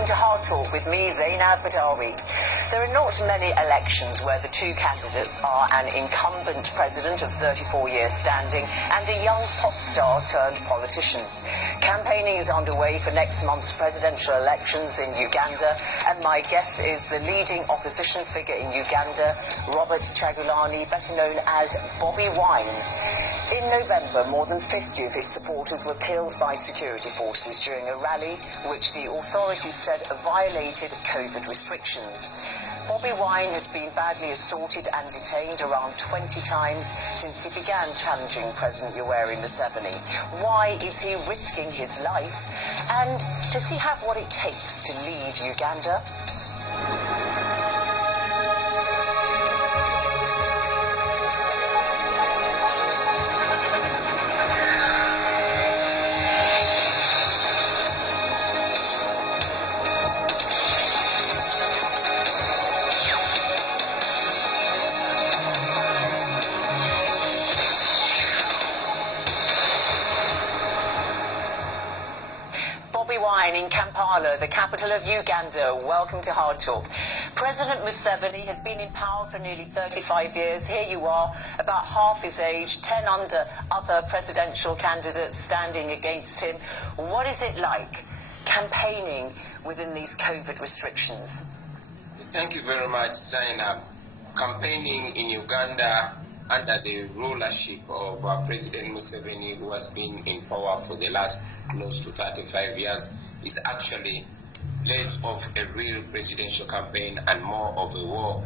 welcome to Hard Talk with me, Zainab Badawi. There are not many elections where the two candidates are an incumbent president of 34 years standing and a young pop star turned politician. Campaigning is underway for next month's presidential elections in Uganda, and my guest is the leading opposition figure in Uganda, Robert Kyagulanyi, better known as Bobi Wine. In November, more than 50 of his supporters were killed by security forces during a rally which the authorities said violated COVID restrictions. Bobi Wine has been badly assaulted and detained around 20 times since he began challenging President Yoweri Museveni. Why is he risking his life? And does he have what it takes to lead Uganda? In Kampala, the capital of Uganda. Welcome to Hard Talk. President Museveni has been in power for nearly 35 years. Here you are, about half his age, 10 under other presidential candidates standing against him. What is it like campaigning within these COVID restrictions? Thank you very much, Zainab. Campaigning in Uganda under the rulership of President Museveni, who has been in power for the last close to 35 years, is actually less of a real presidential campaign and more of a war.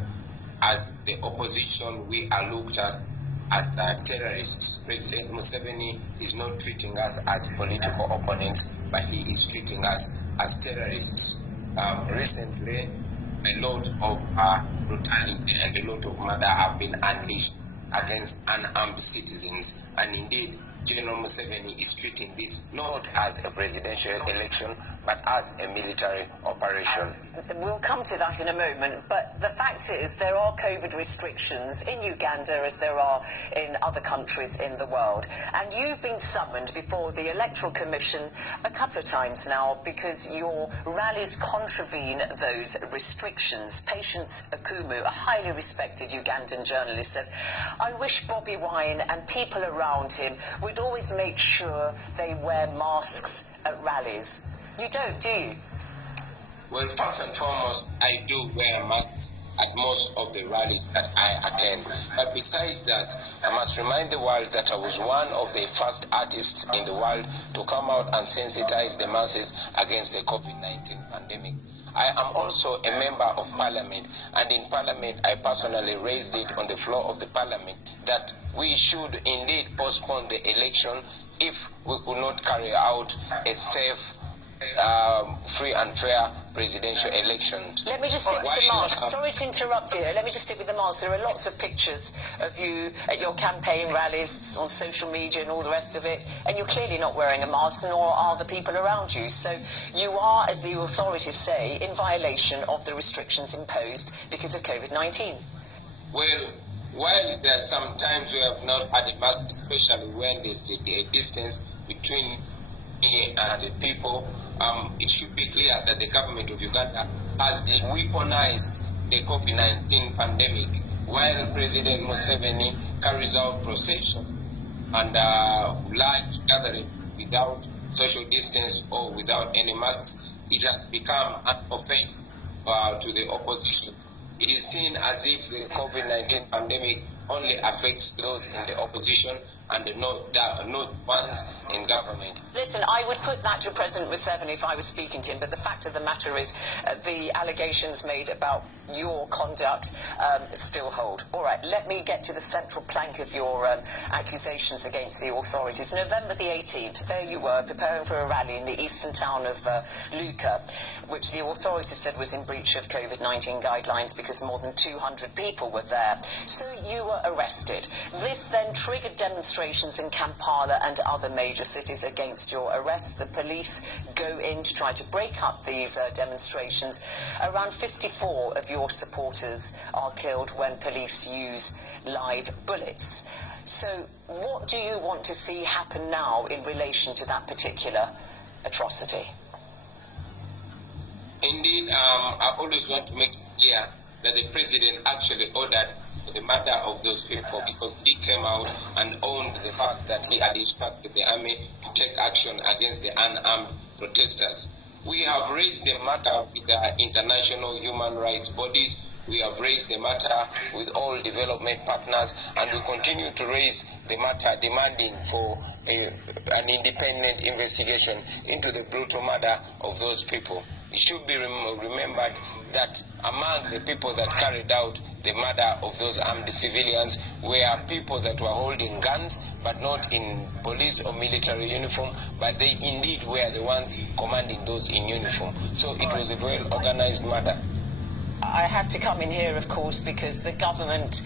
As the opposition, we are looked at as terrorists. President Museveni is not treating us as political opponents, but he is treating us as terrorists. Recently, a lot of brutality and a lot of murder have been unleashed against unarmed citizens, and indeed General Museveni is treating this not as a presidential election, but as a military operation. We'll come to that in a moment, but the fact is there are COVID restrictions in Uganda as there are in other countries in the world. And you've been summoned before the Electoral Commission a couple of times now because your rallies contravene those restrictions. Patience Akumu, a highly respected Ugandan journalist, says, "I wish Bobi Wine and people around him would always make sure they wear masks at rallies." You don't, do you? Well, first and foremost, I do wear masks at most of the rallies that I attend. But besides that, I must remind the world that I was one of the first artists in the world to come out and sensitize the masses against the COVID-19 pandemic. I am also a member of Parliament, and in Parliament I personally raised it on the floor of the Parliament that we should indeed postpone the election if we could not carry out a safe, free and fair presidential election. Let me just stick with the mask. Sorry to interrupt you. Let me just stick with the mask. There are lots of pictures of you at your campaign rallies on social media and all the rest of it, and you're clearly not wearing a mask, nor are the people around you. So you are, as the authorities say, in violation of the restrictions imposed because of COVID-19. Well, while there are some times we have not had a mask, especially when there's a distance between me and the people, it should be clear that the government of Uganda has weaponized the COVID-19 pandemic while President Museveni carries out processions and large gatherings without social distance or without any masks. It has become an offense to the opposition. It is seen as if the COVID-19 pandemic only affects those in the opposition and not ones in government. Listen, I would put that to President Museveni if I was speaking to him, but the fact of the matter is the allegations made about your conduct still hold. All right, let me get to the central plank of your accusations against the authorities. November the 18th, there you were, preparing for a rally in the eastern town of Luka, which the authorities said was in breach of COVID-19 guidelines because more than 200 people were there. So you were arrested. This then triggered demonstrations in Kampala and other major cities against your arrest. The police go in to try to break up these demonstrations. Around 54 of your supporters are killed when police use live bullets. So what do you want to see happen now in relation to that particular atrocity? Indeed, I always want to make it clear that the president actually ordered the murder of those people because he came out and owned the fact that he had instructed the army to take action against the unarmed protesters. We have raised the matter with the international human rights bodies. We have raised the matter with all development partners, and we continue to raise the matter demanding for an independent investigation into the brutal murder of those people. It should be remembered that among the people that carried out the murder of those armed civilians were people that were holding guns, but not in police or military uniform, but they indeed were the ones commanding those in uniform. So it was a well-organized murder. I have to come in here, of course, because the government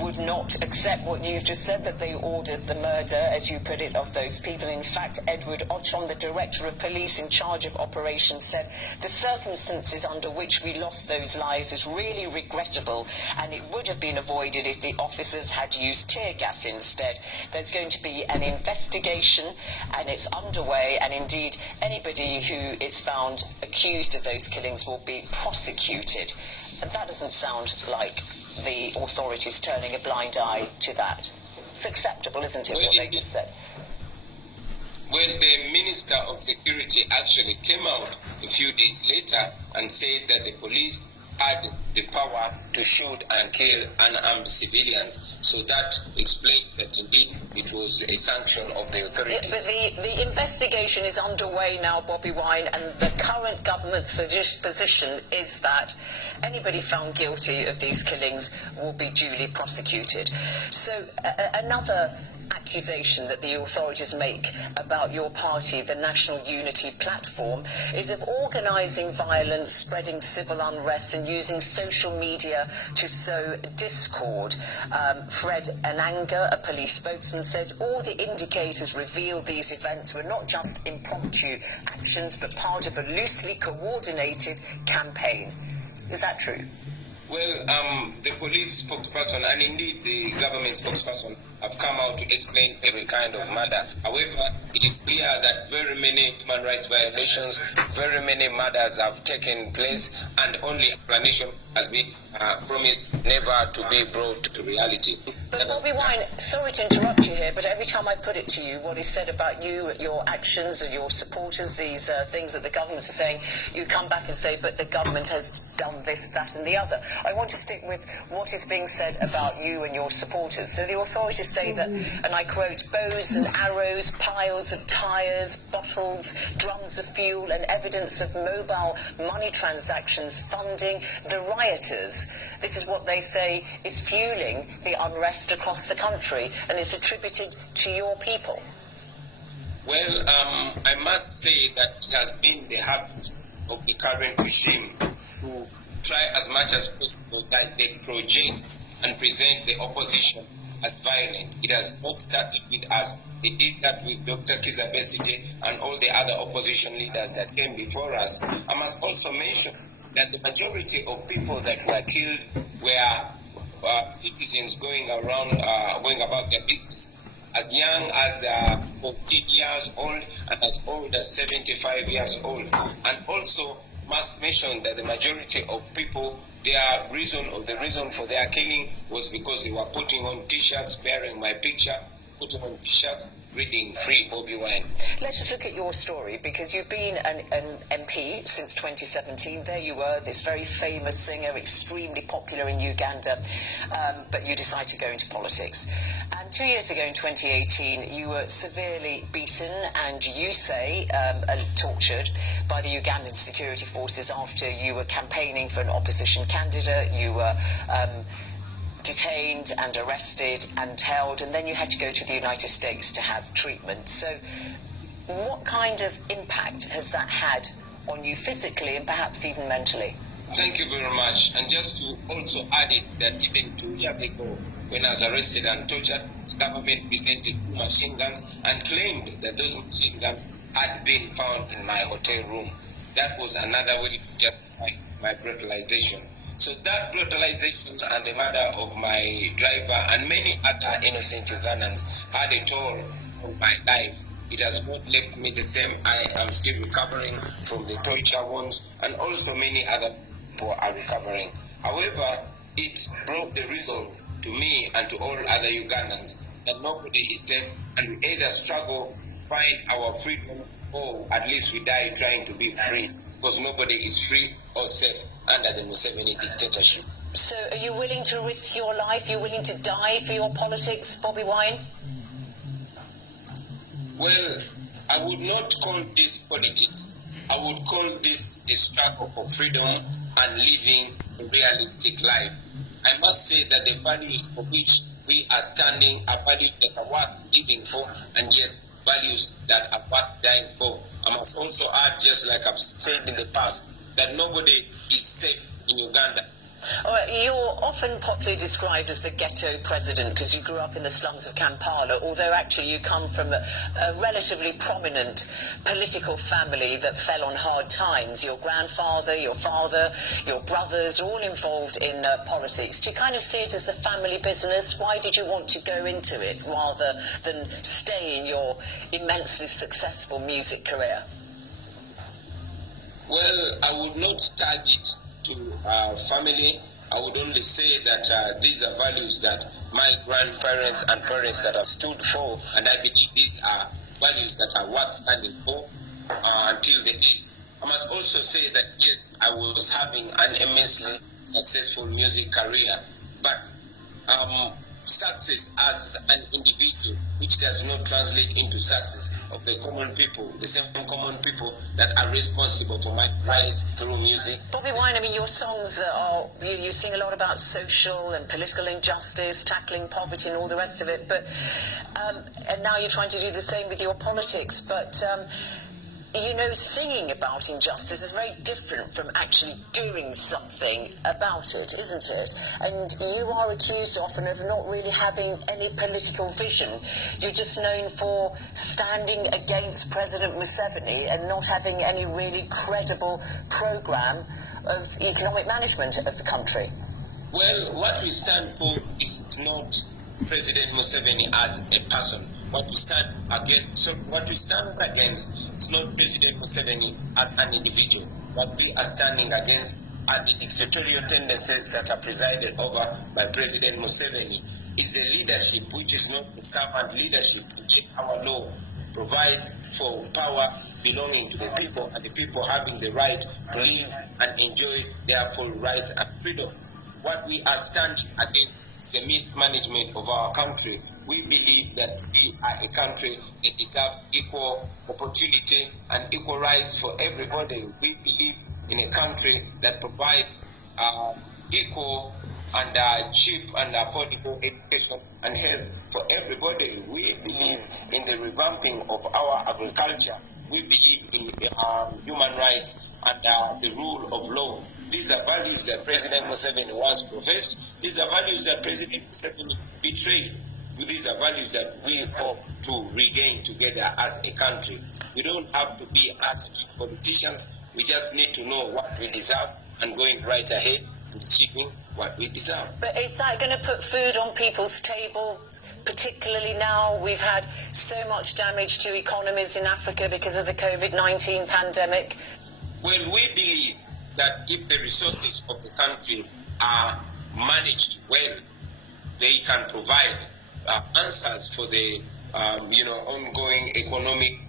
would not accept what you've just said, that they ordered the murder, as you put it, of those people. In fact, Edward Ochon, the director of police in charge of operations, said the circumstances under which we lost those lives is really regrettable, and it would have been avoided if the officers had used tear gas instead. There's going to be an investigation, and it's underway, and indeed anybody who is found accused of those killings will be prosecuted. And that doesn't sound like the authorities turning a blind eye to that. It's acceptable, isn't it, what they just said? Well, the Minister of Security actually came out a few days later and said that the police had the power to shoot and kill unarmed civilians. So that explains that indeed it was a sanction of the authorities. But the investigation is underway now, Bobi Wine, and the current government position is that anybody found guilty of these killings will be duly prosecuted. So another accusation that the authorities make about your party, the National Unity Platform, is of organising violence, spreading civil unrest and using social media to sow discord. Fred Ananga, a police spokesman, says all the indicators reveal these events were not just impromptu actions but part of a loosely coordinated campaign. Is that true? Well, the police spokesperson and indeed the government spokesperson have come out to explain every kind of murder. However, it is clear that very many human rights violations, very many murders have taken place, and only explanation has been promised, never to be brought to reality. But Bobi Wine, sorry to interrupt you here, but every time I put it to you, what is said about you, your actions and your supporters, these things that the government are saying, you come back and say, but the government has done this, that and the other. I want to stick with what is being said about you and your supporters. So the authorities say that, and I quote, bows and arrows, piles of tyres, bottles, drums of fuel and evidence of mobile money transactions funding the rioters. This is what they say is fueling the unrest across the country, and it's attributed to your people. Well, I must say that it has been the habit of the current regime to try as much as possible that they project and present the opposition as violent. It has not started with us. They did that with Dr. Kizza Besigye and all the other opposition leaders that came before us. I must also mention that the majority of people that were killed were citizens going about their business, as young as 14 years old and as old as 75 years old. And also must mention that the majority of people, the reason for their killing was because they were putting on T-shirts bearing my picture, putting on T-shirts reading Free Bobi Wine. Let's just look at your story, because you've been an MP since 2017. There you were, this very famous singer, extremely popular in Uganda, but you decided to go into politics. And 2 years ago in 2018, you were severely beaten and, you say, tortured by the Ugandan security forces after you were campaigning for an opposition candidate. You were detained and arrested and held, and then you had to go to the United States to have treatment. So what kind of impact has that had on you physically and perhaps even mentally? Thank you very much. And just to also add it that even 2 years ago, when I was arrested and tortured, the government presented 2 machine guns and claimed that those machine guns had been found in my hotel room. That was another way to justify my brutalization. So that brutalization and the murder of my driver and many other innocent Ugandans had a toll on my life. it has not left me the same. I am still recovering from the torture wounds, and also many other people are recovering. However, it brought the resolve to me and to all other Ugandans that nobody is safe, and we either struggle, find our freedom, or at least we die trying to be free, because nobody is free or safe under the Museveni dictatorship. So are you willing to risk your life? You're willing to die for your politics, Bobi Wine? Well, I would not call this politics. I would call this a struggle for freedom and living a realistic life. I must say that the values for which we are standing are values that are worth living for, and yes, values that are worth dying for. I must also add, just like I've said in the past, that nobody is safe in Uganda. You're often popularly described as the ghetto president because you grew up in the slums of Kampala, although actually you come from a relatively prominent political family that fell on hard times. Your grandfather, your father, your brothers are all involved in politics. Do you kind of see it as the family business? Why did you want to go into it rather than stay in your immensely successful music career? Well, I would not tag it to family. I would only say that these are values that my grandparents and parents that have stood for, and I believe these are values that are worth standing for until the end. I must also say that yes, I was having an immensely successful music career, but success as an individual, which does not translate into success of the common people, the same common people that are responsible for my rise through music. Bobi Wine, I mean, your songs are, you sing a lot about social and political injustice, tackling poverty and all the rest of it, but, and now you're trying to do the same with your politics, but, you know, singing about injustice is very different from actually doing something about it, isn't it? And you are accused often of not really having any political vision. You're just known for standing against President Museveni and not having any really credible programme of economic management of the country. Well, what we stand for is not President Museveni as a person. What we stand against is not President Museveni as an individual. What we are standing against are the dictatorial tendencies that are presided over by President Museveni. Is a leadership which is not a servant leadership. Yet our law provides for power belonging to the people, and the people having the right to live and enjoy their full rights and freedoms. What we are standing against is the mismanagement of our country. We believe that we are a country that deserves equal opportunity and equal rights for everybody. We believe in a country that provides equal and cheap and affordable education and health for everybody. We believe in the revamping of our agriculture. We believe in human rights and the rule of law. These are values that President Museveni once professed. These are values that President Museveni betrayed. These are values that we hope to regain together as a country. We don't have to be attitude politicians. We just need to know what we deserve and going right ahead and achieving what we deserve. But is that going to put food on people's table? Particularly now we've had so much damage to economies in Africa because of the COVID-19 pandemic. Well, we believe that if the resources of the country are managed well, they can provide answers for the ongoing economic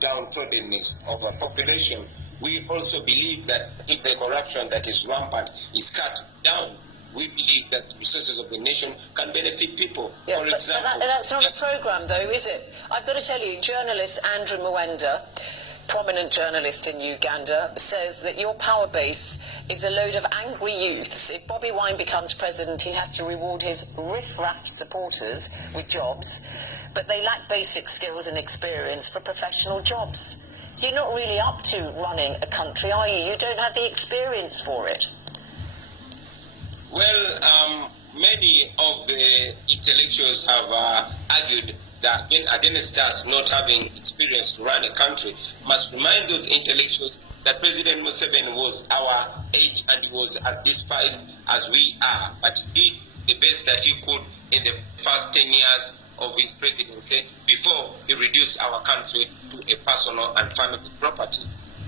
downtroddenness of a population. We also believe that if the corruption that is rampant is cut down, we believe that the resources of the nation can benefit people. Yeah, for example, that's not a programme, though, is it? I've got to tell you, journalist Andrew Mwenda, prominent journalist in Uganda, says that your power base is a load of angry youths. If Bobi Wine becomes president, he has to reward his riff-raff supporters with jobs, but they lack basic skills and experience for professional jobs. You're not really up to running a country, are you? You don't have the experience for it. Well, many of the intellectuals have argued that against us not having experience to run a country. Must remind those intellectuals that President Museveni was our age and he was as despised as we are, but he did the best that he could in the first 10 years of his presidency before he reduced our country to a personal and family property.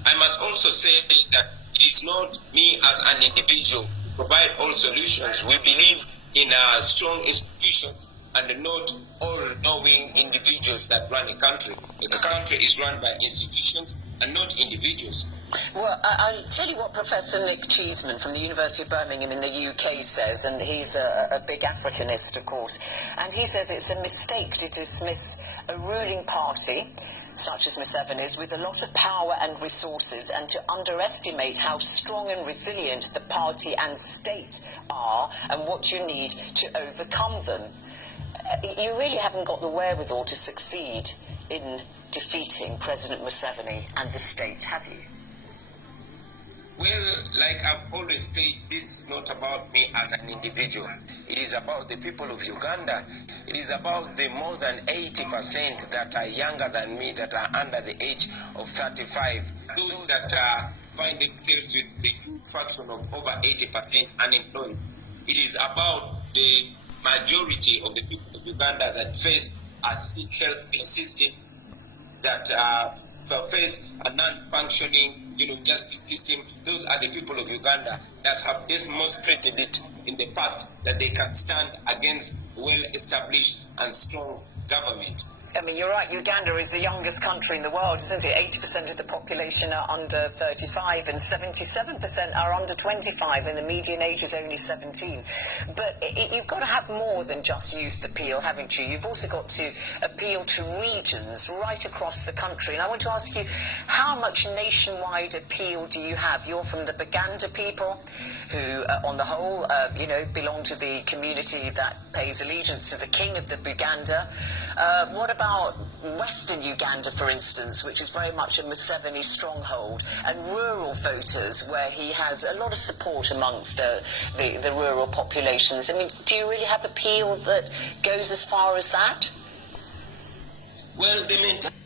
I must also say that it is not me as an individual to provide all solutions. We believe in strong institutions and not all-knowing individuals that run a country. The country is run by institutions and not individuals. Well, I'll tell you what Professor Nick Cheeseman from the University of Birmingham in the UK says, and he's a big Africanist, of course, and he says it's a mistake to dismiss a ruling party, such as Museveni's, with a lot of power and resources, and to underestimate how strong and resilient the party and state are and what you need to overcome them. You really haven't got the wherewithal to succeed in defeating President Museveni and the state, have you? Well, like I've always said, this is not about me as an individual. It is about the people of Uganda. It is about the more than 80% that are younger than me, that are under the age of 35. Those that find themselves with the huge fraction of over 80% unemployed. It is about the majority of the people of Uganda that face a sick healthcare system, that face a non-functioning justice system. Those are the people of Uganda that have demonstrated it in the past, that they can stand against well-established and strong government. I mean, you're right, Uganda is the youngest country in the world, isn't it? 80% of the population are under 35 and 77% are under 25, and the median age is only 17. But you've got to have more than just youth appeal, haven't you? You've also got to appeal to regions right across the country. And I want to ask you, how much nationwide appeal do you have? You're from the Baganda people, who, on the whole, belong to the community that pays allegiance to the king of the Baganda. What about Western Uganda, for instance, which is very much a Museveni stronghold, and rural voters, where he has a lot of support amongst the rural populations? I mean, do you really have appeal that goes as far as that? Well, the mentality